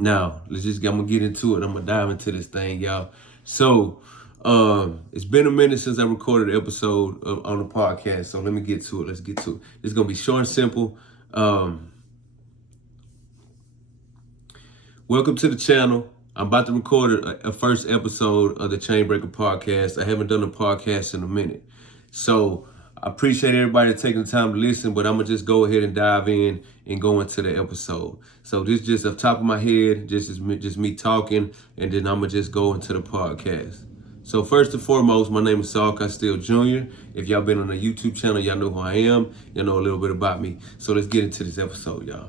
Now, I'm gonna get into it. I'm gonna dive into this thing, y'all. So, it's been a minute since I recorded an episode on the podcast. So let me get to it. Let's get to it. It's gonna be short and simple. Welcome to the channel. I'm about to record a first episode of the Chainbreaker podcast. I haven't done a podcast in a minute. So I appreciate everybody taking the time to listen, but I'm going to just go ahead and dive in and go into the episode. So this just off the top of my head, just me talking, and then I'm going to just go into the podcast. So first and foremost, my name is Saul Castile Jr. If y'all been on the YouTube channel, y'all know who I am. Y'all know a little bit about me. So let's get into this episode, y'all.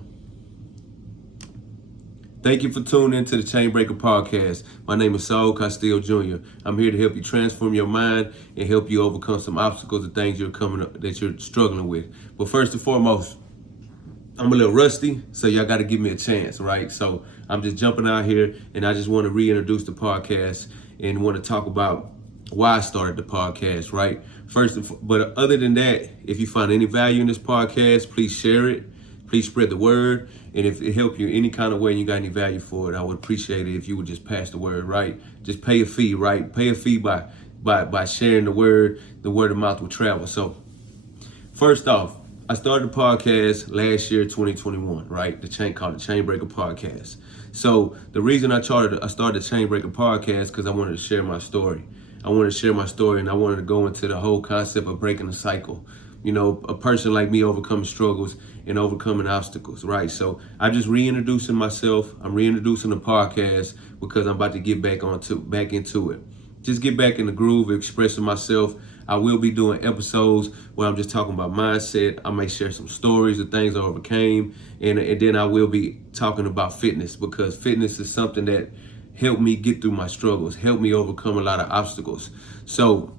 Thank you for tuning in to the Chainbreaker podcast. My name is Saul Castile Jr. I'm here to help you transform your mind and help you overcome some obstacles and things that you're struggling with. But first and foremost, I'm a little rusty, so y'all got to give me a chance, right? So I'm just jumping out here, and I just want to reintroduce the podcast and want to talk about why I started the podcast, right? But other than that, if you find any value in this podcast, please share it. Please spread the word. And if it helps you any kind of way and you got any value for it, I would appreciate it if you would just pass the word, right? Just pay a fee, right? Pay a fee by sharing the word of mouth will travel. So first off, I started the podcast last year, 2021, right? Called the Chainbreaker Podcast. So the reason I started the Chainbreaker Podcast because I wanted to share my story. I wanted to share my story, and I wanted to go into the whole concept of breaking the cycle. You know, a person like me overcoming struggles and overcoming obstacles, right? So I'm just reintroducing myself. I'm reintroducing the podcast because I'm about to get back into it. Just get back in the groove, expressing myself. I will be doing episodes where I'm just talking about mindset. I may share some stories of things I overcame, and then I will be talking about fitness because fitness is something that helped me get through my struggles, helped me overcome a lot of obstacles. So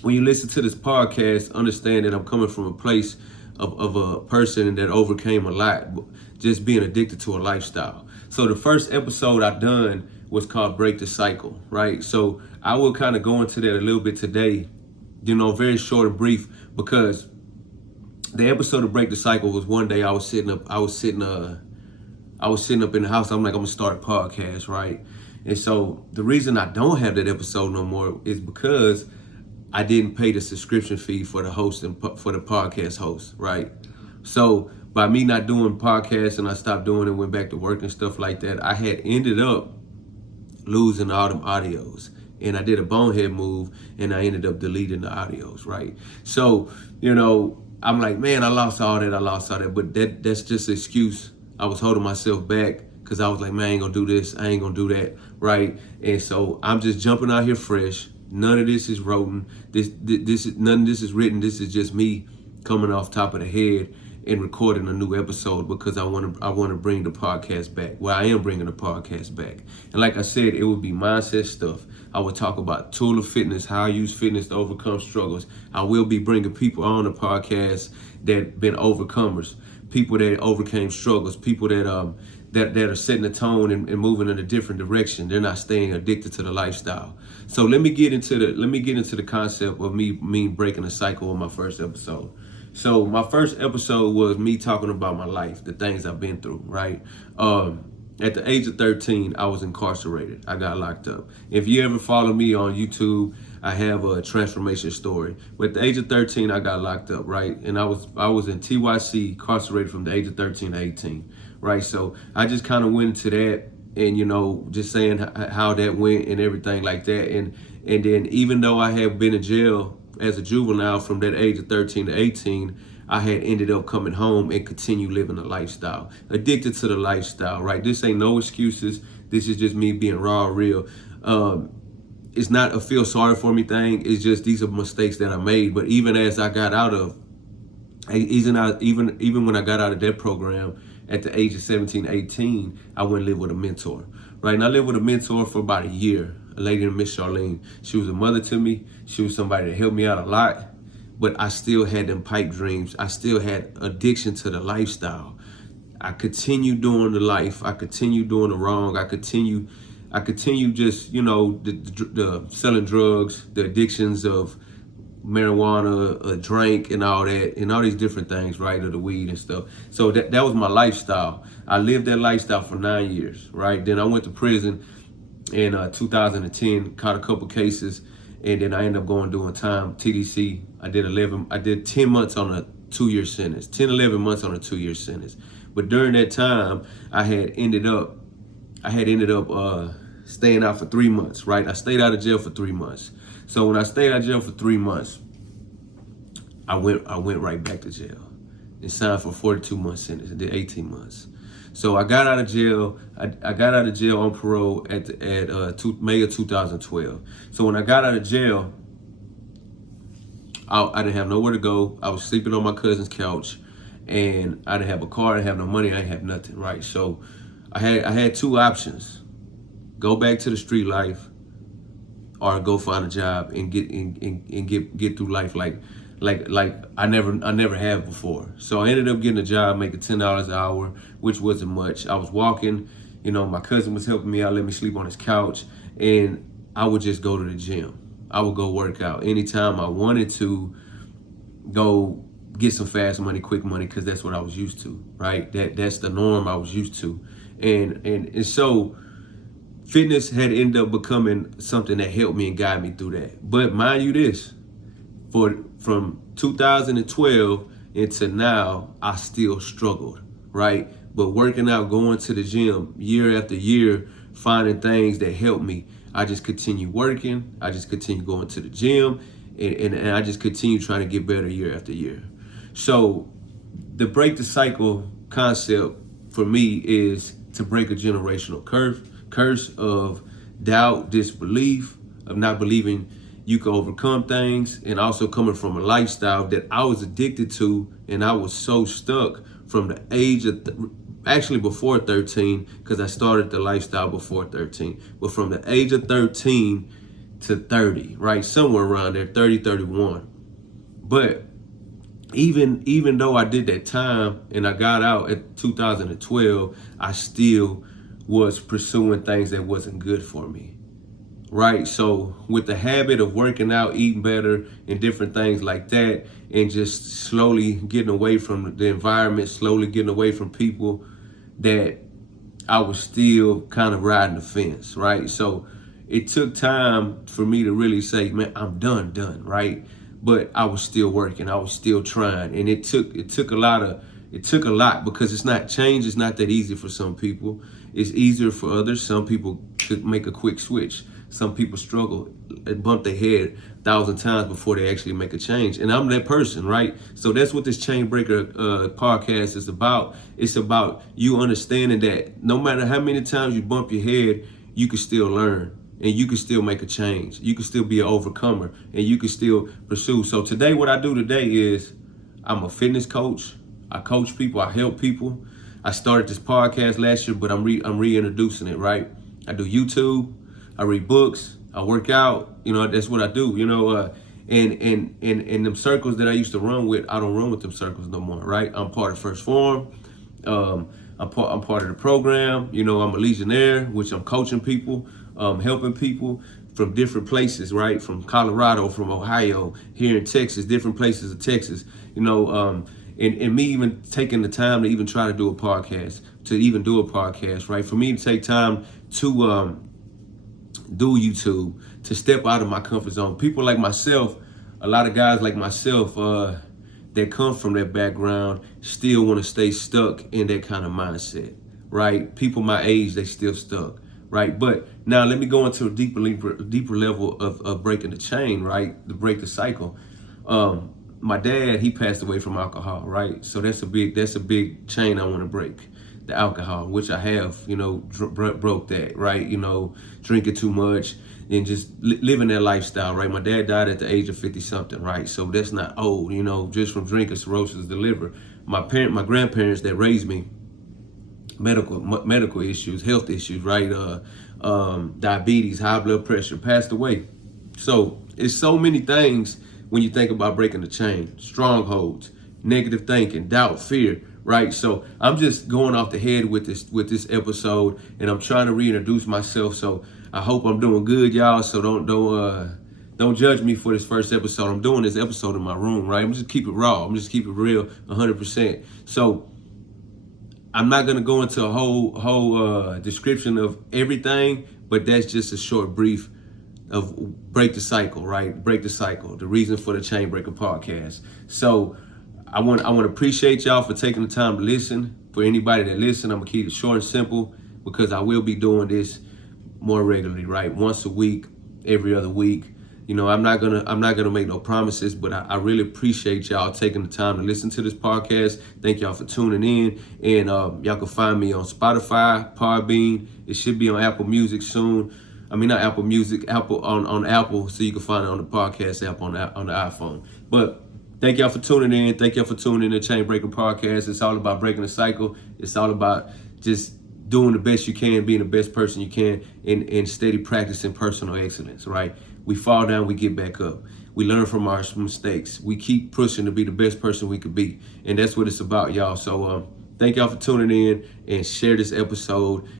when you listen to this podcast, understand that I'm coming from a place of a person that overcame a lot, just being addicted to a lifestyle. So the first episode I done was called Break the Cycle, right? So I will kind of go into that a little bit today, you know, very short and brief, because the episode of Break the Cycle was one day I was sitting up in the house. I'm like, I'm gonna start a podcast, right? And so the reason I don't have that episode no more is because I didn't pay the subscription fee for the host and for the podcast host, right? So by me not doing podcasts and I stopped doing it, went back to work and stuff like that, I had ended up losing all them audios. And I did a bonehead move and I ended up deleting the audios, right? So, you know, I'm like, man, I lost all that. But that's just an excuse. I was holding myself back because I was like, man, I ain't gonna do this, I ain't gonna do that, right? And so I'm just jumping out here fresh. None of this is written. None of this is written. This is just me coming off top of the head and recording a new episode because I want to bring the podcast back. Well, I am bringing the podcast back. And like I said, it would be mindset stuff. I would talk about tool of fitness, how I use fitness to overcome struggles. I will be bringing people on the podcast that been overcomers, people that overcame struggles, people that are setting the tone and moving in a different direction. They're not staying addicted to the lifestyle. So let me get into the concept of me breaking the cycle on my first episode. So my first episode was me talking about my life, the things I've been through, right? At the age of 13, I was incarcerated. I got locked up. If you ever follow me on YouTube, I have a transformation story. But at the age of 13, I got locked up, right? And I was in TYC, incarcerated from the age of 13 to 18, right? So I just kind of went into that and, you know, just saying how that went and everything like that. And then even though I have been in jail as a juvenile from that age of 13 to 18, I had ended up coming home and continue living a lifestyle, addicted to the lifestyle, right? This ain't no excuses. This is just me being raw, real. It's not a feel sorry for me thing. It's just these are mistakes that I made. But even as I got out of, even when I got out of that program at the age of 17, 18, I went and lived with a mentor, right? And I lived with a mentor for about a year, a lady named Miss Charlene. She was a mother to me. She was somebody that helped me out a lot. But I still had them pipe dreams. I still had addiction to the lifestyle. I continued doing the life. I continued doing the wrong. I continue just, you know, the selling drugs, the addictions of marijuana, drink, and all that, and all these different things, right, of the weed and stuff. So that was my lifestyle. I lived that lifestyle for 9 years, right? Then I went to prison in 2010, caught a couple cases, and then I ended up going doing time, TDC. I did 10 months on a 2-year sentence, 10, 11 months on a 2-year sentence. But during that time, I had ended up staying out for 3 months, right? I stayed out of jail for 3 months. So when I stayed out of jail for 3 months, I went right back to jail and signed for a 42-month sentence. I did 18 months. So I got out of jail. I got out of jail on parole at May of 2012. So when I got out of jail, I didn't have nowhere to go. I was sleeping on my cousin's couch, and I didn't have a car. I didn't have no money. I didn't have nothing, right? So I had two options: go back to the street life, or go find a job and get through life like I never have before. So I ended up getting a job making $10 an hour, which wasn't much. I was walking, my cousin was helping me out, let me sleep on his couch, and I would just go to the gym. I would go work out anytime I wanted to, go get some fast money, quick money, because that's what I was used to, right? That's the norm I was used to. And so fitness had ended up becoming something that helped me and guided me through that. But mind you this, from 2012 into now, I still struggled, right? But working out, going to the gym year after year, finding things that help me, I just continue working. I just continue going to the gym, and I just continue trying to get better year after year. So the break the cycle concept for me is to break a generational curse of doubt, disbelief, of not believing you can overcome things, and also coming from a lifestyle that I was addicted to, and I was so stuck from the age of, actually before 13, because I started the lifestyle before 13, but from the age of 13 to 30, right? Somewhere around there, 30, 31. But even though I did that time and I got out at 2012, I still was pursuing things that wasn't good for me. Right, so with the habit of working out, eating better, and different things like that, and just slowly getting away from the environment, slowly getting away from people, that I was still kind of riding the fence, right? So it took time for me to really say, man, I'm done, right? But I was still working, I was still trying, and it took a lot, because it's not, change is not that easy for some people. It's easier for others. Some people could make a quick switch. Some people struggle and bump their head 1,000 times before they actually make a change. And I'm that person, right? So that's what this Chain Breaker podcast is about. It's about you understanding that no matter how many times you bump your head, you can still learn, and you can still make a change. You can still be an overcomer, and you can still pursue. So today, what I do today is I'm a fitness coach. I coach people. I help people. I started this podcast last year, but I'm reintroducing it, right? I do YouTube. I read books, I work out, that's what I do, and them circles that I used to run with, I don't run with them circles no more, right? I'm part of First Form, I'm part of the program, I'm a Legionnaire, which I'm coaching people, helping people from different places, right? From Colorado, from Ohio, here in Texas, different places of Texas, and me even taking the time to even try to do a podcast, right? For me to take time to do YouTube, to step out of my comfort zone. People like myself, a lot of guys like myself that come from that background still want to stay stuck in that kind of mindset, right? People my age, they still stuck, right? But now let me go into a deeper level of breaking the chain, right? To break the cycle. My dad, he passed away from alcohol, right? So that's a big chain I want to break. The alcohol, which I have, broke that, right? Drinking too much and just living that lifestyle, right? My dad died at the age of 50 something, right? So that's not old, just from drinking cirrhosis of the liver. My grandparents that raised me, medical issues, health issues, right? Diabetes, high blood pressure, passed away. So it's so many things when you think about breaking the chain: strongholds, negative thinking, doubt, fear, right? So I'm just going off the head with this episode, and I'm trying to reintroduce myself. So I hope I'm doing good, y'all. So don't Don't judge me for this first episode. I'm doing this episode in my room, right? I'm just keep it raw. I'm just keep it real, 100%. So I'm not gonna go into a whole description of everything, but that's just a short brief of break the cycle, right? Break the cycle. The reason for the Chainbreaker podcast. So I want to appreciate y'all for taking the time to listen. For anybody that listen, I'm gonna keep it short and simple because I will be doing this more regularly, right? Once a week, every other week. You know, I'm not gonna make no promises, but I really appreciate y'all taking the time to listen to this podcast. Thank y'all for tuning in, and y'all can find me on Spotify, Podbean. It should be on Apple Music soon. I mean, not Apple Music, Apple on Apple, so you can find it on the podcast app on the iPhone. But thank y'all for tuning in. Thank y'all for tuning in to Chainbreaker Podcast. It's all about breaking the cycle. It's all about just doing the best you can, being the best person you can, and steady practicing personal excellence, right? We fall down, we get back up. We learn from our mistakes. We keep pushing to be the best person we could be. And that's what it's about, y'all. So thank y'all for tuning in and share this episode.